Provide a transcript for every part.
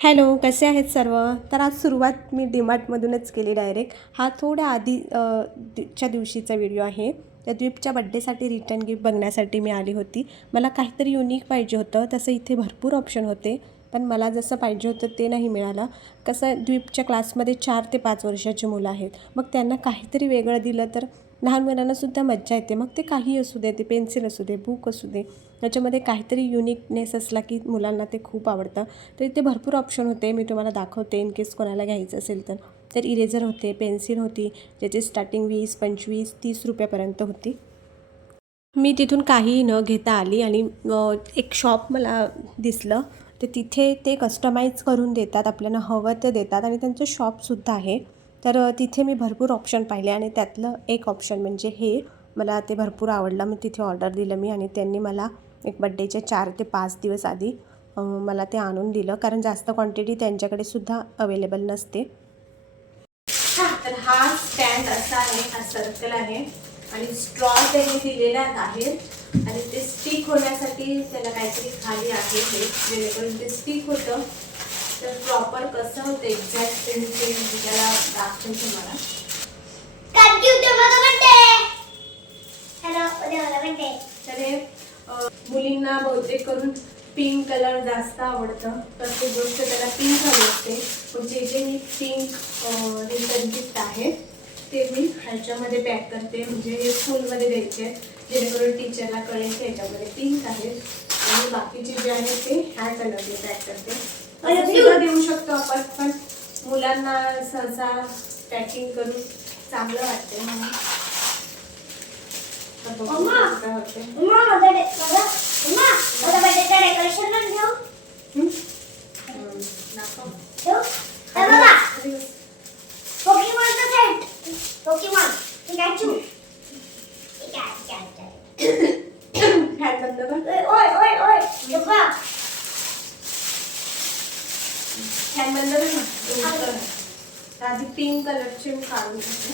Hello, कसे आहेत सर्व? तर आज सुरुवात मी डीमार्टमधूनच केली डायरेक्ट. हा थोड्या आधी च्या दिवशीचा व्हिडिओ आहे. त्या द्वीपच्या बड्डेसाठी रिटर्न गिफ्ट बघण्यासाठी मी आली होती. मला काहीतरी युनिक पाहिजे होतं. तसं इथे भरपूर ऑप्शन होते, पण मला जसं पाहिजे होतं ते नाही मिळालं. कसं द्वीपच्या क्लासमध्ये 4 ते 5 वर्षाची मुलं आहेत. मग त्यांना काहीतरी वेगळं दिलं तर लहान मुलांनासुद्धा मज्जा येते. मग ते काही असू दे, ते पेन्सिल असू दे, बुक असू दे, त्याच्यामध्ये काहीतरी युनिकनेस असला की मुलांना ते खूप आवडतं. तर इथे भरपूर ऑप्शन होते. मी तुम्हाला दाखवते इन केस कोणाला घ्यायचं असेल तर. तर इरेझर होते, पेन्सिल होती, ज्याची स्टार्टिंग 20, 25, 30 रुपयापर्यंत होती. मी तिथून काहीही न घेता आली आणि एक शॉप मला दिसलं. तर तिथे ते कस्टमाइज करून देतात, आपल्याला हवं ते देतात आणि त्यांचं शॉपसुद्धा आहे. तर तिथे मी भरपूर ऑप्शन पाहिले आणि त्यातलं एक ऑप्शन म्हणजे हे मला ते भरपूर आवडलं. मग तिथे ऑर्डर दिलं मी आणि त्यांनी मला एक बड्डेचे 4 ते 5 दिवस आधी मला ते आणून दिलं, कारण जास्त क्वांटिटी त्यांच्याकडे सुद्धा अवेलेबल नसते. तर हा स्टँड असा आहे, हा सर्कल आहे आणि स्ट्रॉ त्यांनी दिलेला आहे आणि ते स्टिक होण्यासाठी त्याला काहीतरी खाली आहे हे, जेणेकरून ते स्टिक होतं. तर प्रॉपर कसं होतं एक्झॅक्ट ते त्याला दाखवून तुम्हाला. तर हे मुलींना बहुतेक करून पिंक कलर जास्त आवडतं. प्रत्येक गोष्ट त्याला पिंक हवी असते. पण जे मी पिंक रिटर्न गिफ्ट आहे ते मी ह्याच्यामध्ये पॅक करते, म्हणजे हे फुलमध्ये द्यायचे जेणेकरून टीचरला कळेल की ह्याच्यामध्ये पिंक आहे. आणि बाकीचे जे आहेत ते ह्या कलरने पॅक करते. सुद्धा देऊ शकतो आपण, पण मुलांना सहसा पॅकिंग करून चांगलं वाटते म्हणून. आधी पिंक कलरचे मी काढून घेते.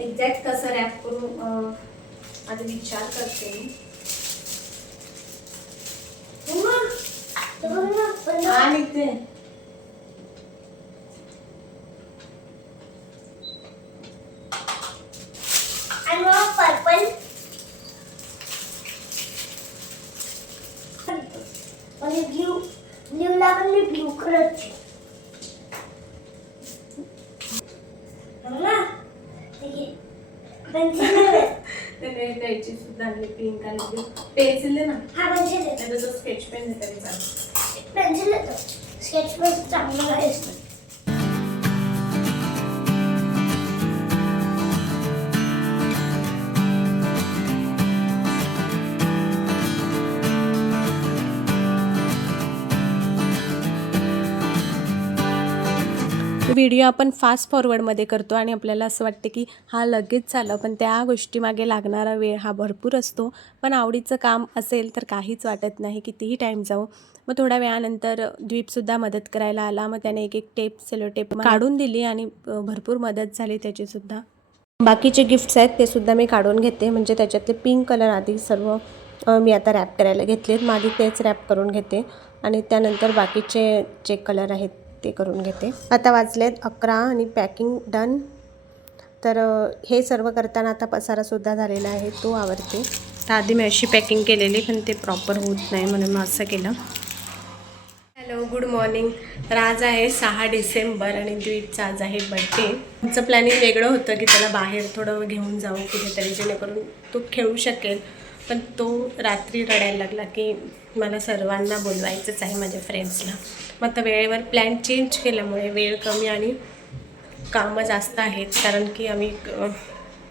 एक्झॅक्ट कसं रॅप करून आधी विचार करते मी. आणि ते पर्पल आणि ब्ल्यूला पण मी ब्ल्यू कलरची त्याची सुद्धा पिंक आणि पेन्सिल ना. हा पेन्सिल आहे, स्केच पेन तरी चालेल. पेन्सिल स्केच पेन चांगलं आहे. व्हिडिओ आपण फास्ट फॉरवर्डमध्ये करतो आणि आपल्याला असं वाटतं की हा लगेच झालं, पण त्या गोष्टीमागे लागणारा वेळ हा भरपूर असतो. पण आवडीचं काम असेल तर काहीच वाटत नाही, कितीही टाईम जाऊ. मग थोड्या वेळानंतर द्वीपसुद्धा मदत करायला आला. मग त्याने एक टेप सेलो टेप काढून दिली आणि भरपूर मदत झाली त्याचीसुद्धा. बाकीचे गिफ्ट्स आहेत ते सुद्धा मी काढून घेते, म्हणजे त्याच्यातले पिंक कलर आधी सर्व मी आता रॅप करायला घेतलेत. मागे तेच रॅप करून घेते आणि त्यानंतर बाकीचे जे कलर आहेत ते करून घेते. आता वाजलेत 11 आणि पॅकिंग डन. तर हे सर्व करताना आता पसारासुद्धा झालेला आहे, तो आवडते. तर आधी मी अशी पॅकिंग केलेली, पण ते प्रॉपर होत नाही म्हणून मी असं केलं. Hello, good morning. तर आज आहे 6 डिसेंबर आणि द्वीपचा आज आहे बड्डे. आमचं प्लॅनिंग वेगळं होतं की त्याला बाहेर थोडं घेऊन जाऊ कुठेतरी, जेणेकरून तो खेळू शकेल. पण तो रात्री रडायला लागला की मला सर्वांना बोलवायचंच आहे, माझ्या फ्रेंड्सला. मग आता वेळेवर प्लॅन चेंज केल्यामुळे वेळ कमी आणि कामं जास्त आहेत, कारण की आम्ही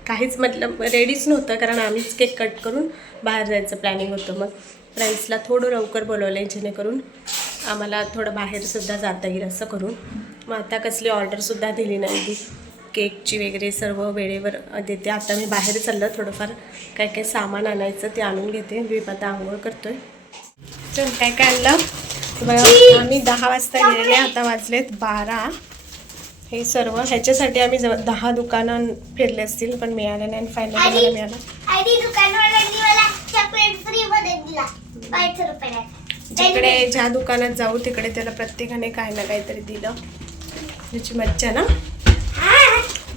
काहीच मतलब रेडीच नव्हतं, कारण आम्हीच केक कट करून बाहेर जायचं प्लॅनिंग होतं. मग फ्रेंड्सला थोडं लवकर बोलवलं आहे, जेणेकरून आम्हाला थोडं बाहेरसुद्धा जाता येईल असं करून. मग आता कसली ऑर्डरसुद्धा दिली नाही, की केकची वगैरे सर्व वेळेवर देते. आता मी बाहेर चाललं, थोडंफार काय काय सामान आणायचं ते आणून घेते. द्वीप आता आंघोळ करतोय. चल, काय आणलं? आम्ही 10 वाजता गेलेले, आता वाजलेत 12. हे सर्व ह्याच्यासाठी आम्ही 10 दुकानं फिरले असतील पण मिळालं नाही. फायनली मला मिळालं. आणि दुकानवाल्यांनी मला चॉकलेट फ्री मध्ये दिला 5 रुपयाला. जिकडे ज्या दुकानात जाऊ तिकडे त्याला प्रत्येकाने काही ना काहीतरी दिलं. त्याची मज्जा ना.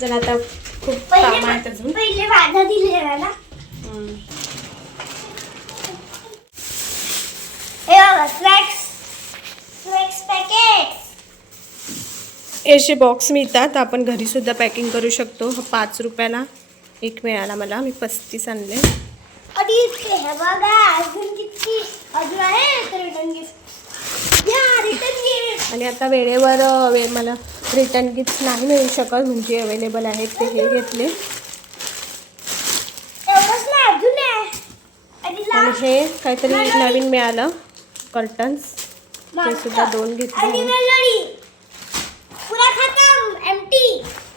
जर आता खूप काम आहेत अजून. पहिले वादा दिलेला ना. हे बघा स्नॅक्स पॅकेट. असे बॉक्स मिळतात. आपण घरी सुद्धा पॅकिंग करू शकतो. 5 रुपयाला एक मिळाला मला. मी 35 आणले. आणि हे बघा अजून किती अजून आहे रिटर्न गिफ्ट. या रिटर्न गिफ्ट. आणि आता वेळेवर मला रिटर्न गिफ्ट नाही मिळू शकत म्हणजे अवेलेबल आहेत ते हे घेतले. एवढंच नाही अजून आहे. आणि हे काहीतरी नवीन मिळालं कर्टन्स ते सुद्धा 2 घेतले.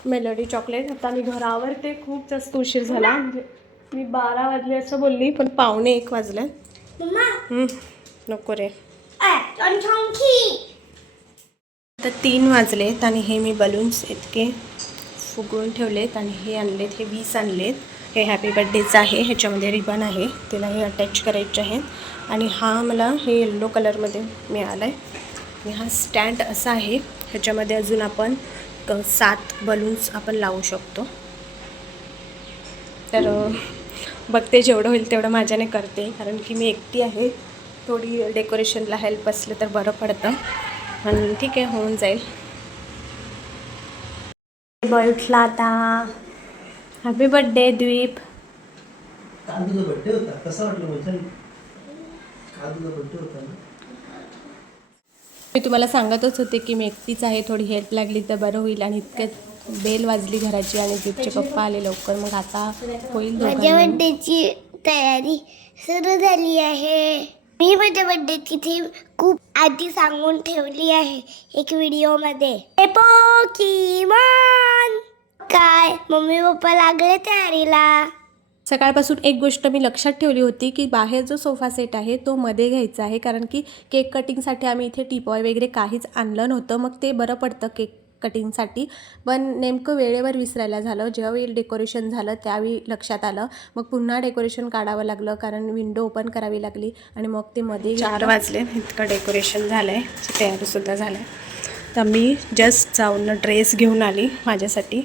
Melody chocolate. आता मी घरावर ते खूप जास्त उशीर झाला म्हणजे मी 12 वाजले असं बोलली पण 12:45 वाजले. नको रे. तर 3 वाजलेत आणि हे मी बलून्स इतके फुगवून ठेवलेत आणि हे आणलेत. हे 20 आणलेत. हे हॅपी बर्थडेचं आहे. ह्याच्यामध्ये रिबन आहे त्याला हे अटॅच करायचे आहेत. आणि हा मला हे येल्लो कलरमध्ये मिळाला आहे. आणि हा स्टँड असा आहे. ह्याच्यामध्ये अजून आपण 7 बलून्स आपण लावू शकतो. तर बघते जेवढं होईल तेवढं माझ्याने करते कारण की मी एकटी आहे. थोडी डेकोरेशनला हेल्प असलं तर बरं पडतं. आणि ठीक आहे होऊन जाईल. उठला आता. हॅपी बर्थडे द्वीप. काल तुझा बर्थडे होता कसा वाटलं मजा? काल तुझा बर्थडे होता ना. मी तुम्हाला सांगतच होते की मी एकटीच आहे. थोडी हेल्प लागली तर बरं होईल. आणि इतक्यात बेल वाजली घराची आणि द्वीपचे पप्पा आले लवकर. मग आता होईल. माझ्या बर्थडेची तयारी सुरू झाली आहे. मी माझ्या बर्थडेची थीम खूप आधी सांगून ठेवली आहे एक व्हिडिओमध्ये. पोकेमॉन. काय मम्मी पप्पा लागले तयारीला. सकाळपासून एक गोष्ट मी लक्षात ठेवली होती की बाहेर जो सोफा सेट आहे तो मध्ये घ्यायचा आहे कारण की केक कटिंगसाठी आम्ही इथे टिपॉय वगैरे काहीच आणलं नव्हतं. मग ते बरं पडतं केक कटिंगसाठी. पण नेमकं वेळेवर विसरायला झालं. ज्यावेळी डेकोरेशन झालं त्यावेळी लक्षात आलं. मग पुन्हा डेकोरेशन काढावं लागलं कारण विंडो ओपन करावी लागली. आणि मग ते मध्ये 4 वाजले. इतकं डेकोरेशन झालं आहे. तयारीसुद्धा झालं आहे. तर मी जस्ट जाऊन ड्रेस घेऊन आली माझ्यासाठी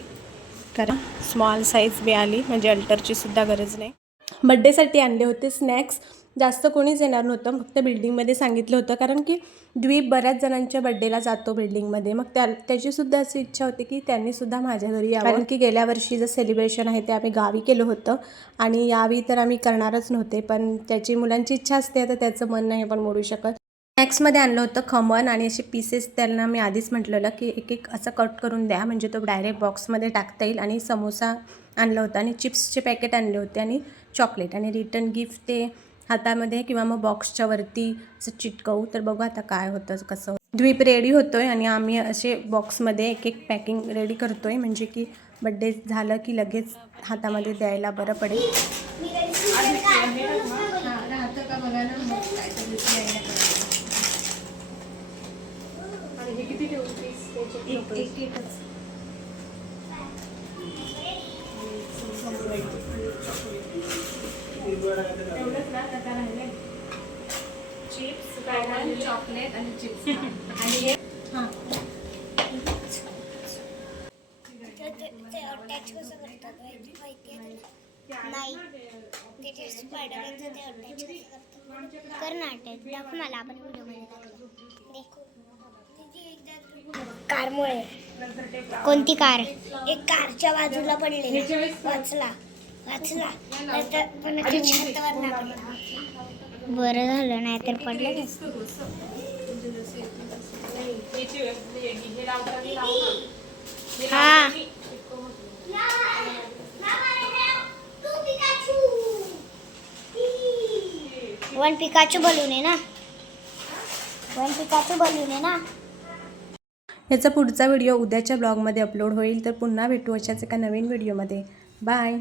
कारण स्मॉल साईज मिळाली म्हणजे अल्टरची सुद्धा गरज नाही. बड्डेसाठी आणले होते स्नॅक्स. जास्त कोणीच येणार नव्हतं. फक्त बिल्डिंगमध्ये सांगितलं होतं कारण की द्वीप बऱ्याच जणांच्या बड्डेला जातो बिल्डिंगमध्ये. मग त्याचीसुद्धा अशी इच्छा होती की त्यांनीसुद्धा माझ्या घरी यावं कारण की गेल्या वर्षी जे सेलिब्रेशन आहे ते आम्ही गावी केलं होतं आणि यावी तर आम्ही करणारच नव्हते. पण त्याची मुलांची इच्छा असते तर त्याचं मन नाही पण मोडू शकत. स्नॅक्समध्ये आणलं होतं खमण आणि असे पीसेस त्यांना मी आधीच म्हटलेलं की एक एक असं कट करून द्या म्हणजे तो डायरेक्ट बॉक्समध्ये टाकता येईल. आणि समोसा आणलं होतं आणि चिप्सचे पॅकेट आणले होते आणि चॉकलेट. आणि रिटर्न गिफ्ट ते हातामध्ये किंवा मग बॉक्सच्या वरती असं चिटकवू. तर बघू आता काय होतं कसं. द्वीप रेडी होतोय आणि आम्ही असे बॉक्समध्ये एक एक पॅकिंग रेडी करतोय म्हणजे की बड्डे झालं की लगेच हातामध्ये द्यायला बरं पडेल. चिप्स चॉकलेट आणि चिप्स आणि हे अटॅच कसं करतात नाही ते स्पायडरमॅनचं ते अटॅच कसं करतात कर ना अटॅच दाखव मला. आपण व्हिडिओमध्ये दाखव. कारमुळे कोणती कार? एक कारच्या बाजूला पडले वाचला पण छतावर नाही. बरं झालं नाही तर पडलं. हा वन पिकाचू बलून आहे ना. याचा पुढचा व्हिडिओ उद्याच्या ब्लॉगमध्ये अपलोड होईल. तर पुन्हा भेटू अशाच एका नवीन व्हिडिओमध्ये. बाय.